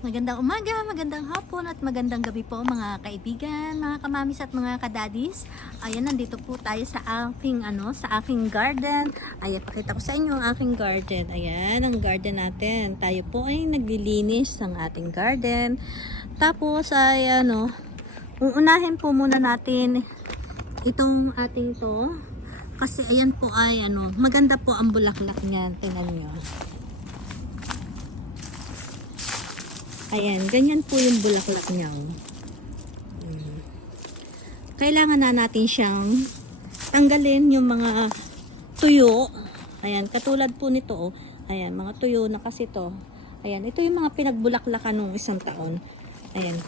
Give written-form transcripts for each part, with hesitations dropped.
Magandang umaga, magandang hapon at magandang gabi po mga kaibigan, mga kamamis at mga kadadis. Ayan, nandito po tayo sa aking garden. Ayan, pakita ko sa inyo ang aking garden. Ayan, ang garden natin. Tayo po ay naglilinis ng ating garden. Tapos ay uunahin po muna natin itong ating to. Kasi ayan po ay maganda po ang bulaklak niyan. Tingnan niyo. Ayan, ganyan po yung bulaklak niya. Kailangan na natin siyang tanggalin yung mga tuyo. Ayan, katulad po nito. Ayan, mga tuyo na kasi to. Ayan, ito yung mga pinagbulaklakan nung isang taon. Ayan.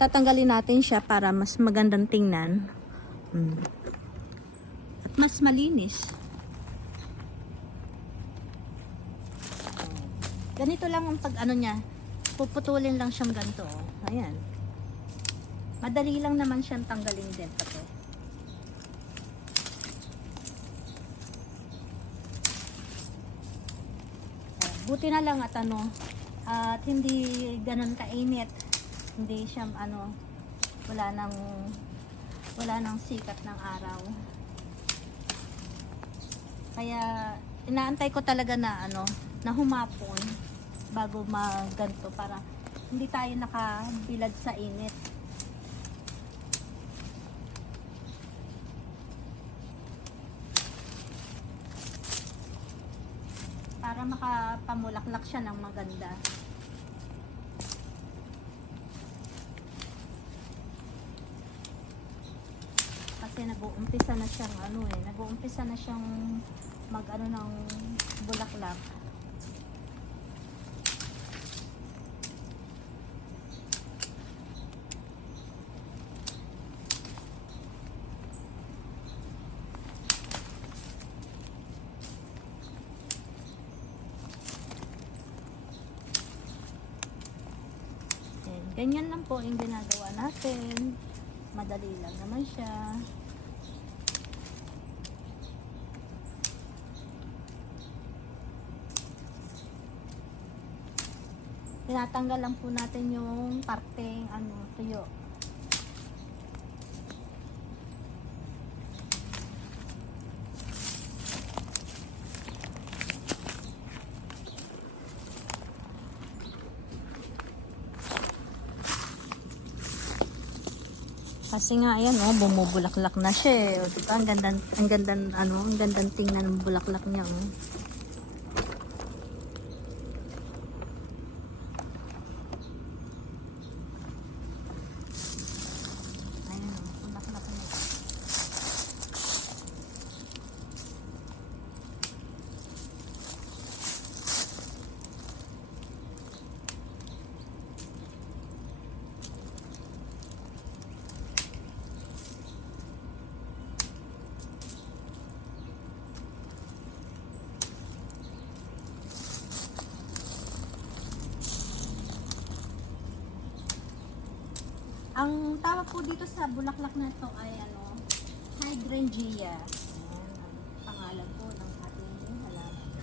Tatanggalin natin siya para mas magandang tingnan. At mas malinis. Ganito lang ang pag niya. Puputulin lang siyang ganito. Ayan. Madali lang naman siyang tanggalin din. Ito. Buti na lang at at hindi ganun kainit. Hindi siya wala nang sikat ng araw. Kaya inaantay ko talaga na na humapon bago maganto para hindi tayo nakabilad sa init. Para makapamulaklak siya ng maganda. Kasi nag-uumpisa na siyang nag-uumpisa na siyang ng bulaklak. Ganyan lang po yung ginagawa natin. Madali lang naman siya. Tinatanggal lang po natin yung parteng tuyo. Kasi nga ayan bumubulaklak na siya. O, diba? Ang gandang tingnan ng bulaklak niya. Ayan bulaklak niya. Ang tawag po dito sa bulaklak na ito ay hydrangea. Ayan, ang pangalan po ng ating halaman.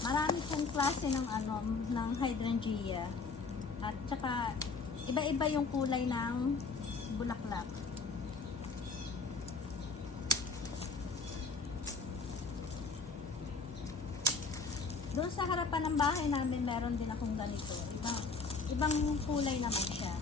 Marami pong klase ng hydrangea. At saka iba-iba yung kulay ng bulaklak. Doon sa harapan ng bahay namin meron din akong ganito. Ibang kulay naman siya.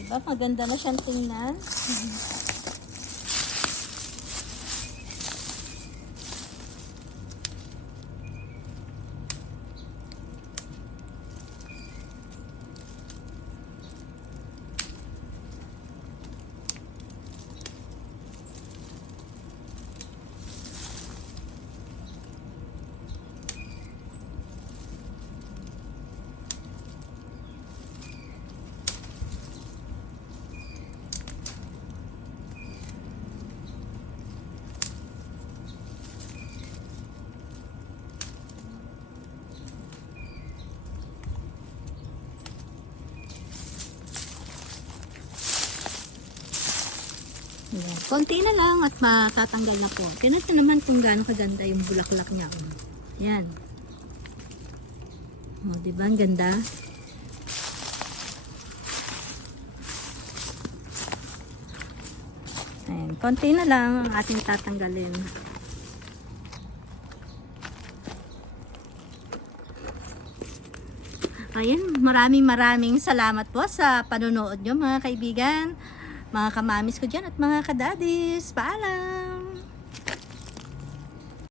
Diba? Maganda na siyang tingnan. Konti na lang at matatanggal na po. Tingnan nyo naman kung gaano kaganda yung bulaklak niya. Yan. O, diba? Ang ganda. Ayan. Konti na lang ang ating tatanggalin. Ayan, maraming salamat po sa panonood nyo mga kaibigan, mga kamamis ko dyan at mga kadadis. Paalam!